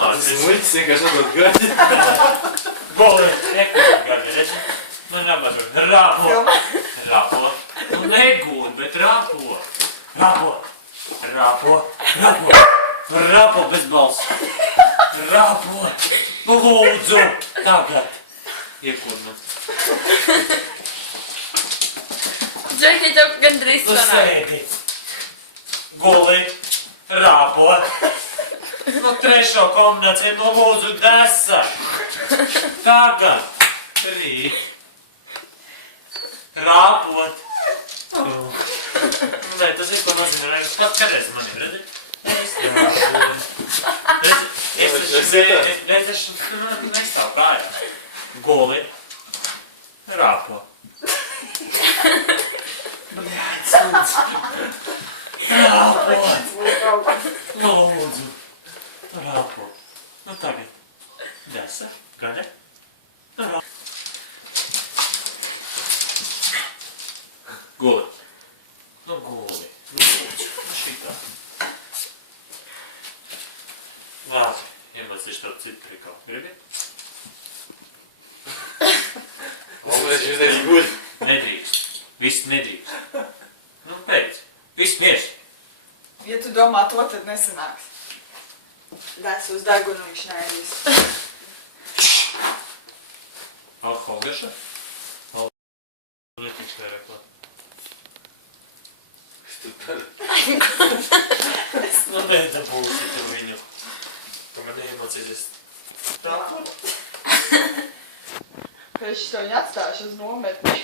Nemācies. Muļķis vienkārši atdod gaļu. Goli, nekūd gaļu, redzi? Man jābažo. Rāpo. Rāpo. Nu negūd, bet rāpo. Rāpo. Rāpo. Rāpo. Rāpo bez balss. Rāpo. Lūdzu. Tagad. Iekurnu. Džeki, tev gandrīz Nu sanāk. sēdi. Guli. Rāpo. Nu trešo kombināciju, nu lūdzu desa. Tagad. Rīt. Rāpot. Nē, tas ir ko nozīmē. Kādreiz man ir, redzi? Es rāpoju. Es taču nestāvu kājā. Guli. Rāpo. Bļāj, sūdz. Rāpot. Lūdzu. Rāpo. Nu tagad. Desa. Gaļa. Rāpo. Guli. Nu guli. Lūdzu. Šitā. Labi. Iemācīšu tev citu trikau. Gribi? Labi, viņš nedrīkst guļ. Nedrīkst. Viss nedrīkst. Nu, beidz. Viss mieši. Ja tu domā to, tad nesanāks. Dēs uz degunu viņš neēdīs. Alkohola garša? Lietiņš vairāk klāt. Kas tu dari? Nu, nedabūsi tu viņu. Tu man neiemācīsies. Rāpot. Ka es to viņu atstāšu uz nometni.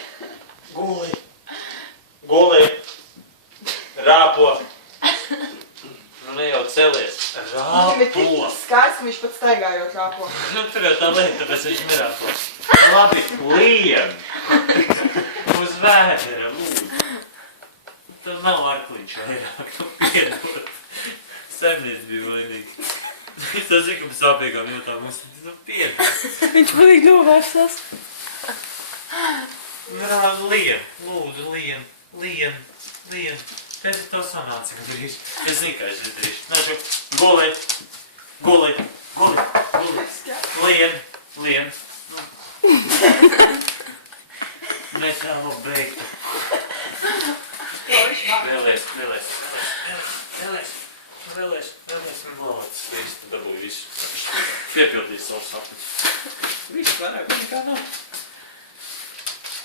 Guli. Guli. Rāpo. Nu, ne jau celies. Viņam ir tik Rāpo. skaidrs, ka viņš pat staigājot rāpo. Nu, tur jau tā lieta, tāpēc viņš nerāpo. Labi, lien. Uz vēdera, lūdzu. Tev nav arkliņš vairāk, nu piedod. Saimniec bija vainīgi. Es tā zinu, ka sāpīgām jūtām mums, nu piedod. Viņš būtīgi novērsās. Lien, lūdzu, lien, lien, lien. Pēc to sanāca gandrīz. Es zinu, kā es izdarīšu. Nāšu, guli, guli, guli, guli. Lien, lien. Nē, tā vēl beigta. Vēlēs, vēlēs, vēlēs, vēlēs, vēlēs. Mācis, viss, tu dabūji visu. Piepildīs savu sapni. Viss, vairāk nekā nav.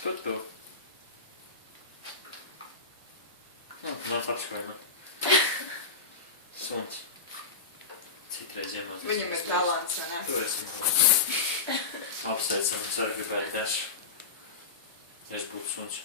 Tu. Nu, man apskojama. Suns. Citreiz iemācīs. Viņam ir talants, vai ne? Tu esi man. Apsveicam, ceru, gribēju dašu. Es būtu suns.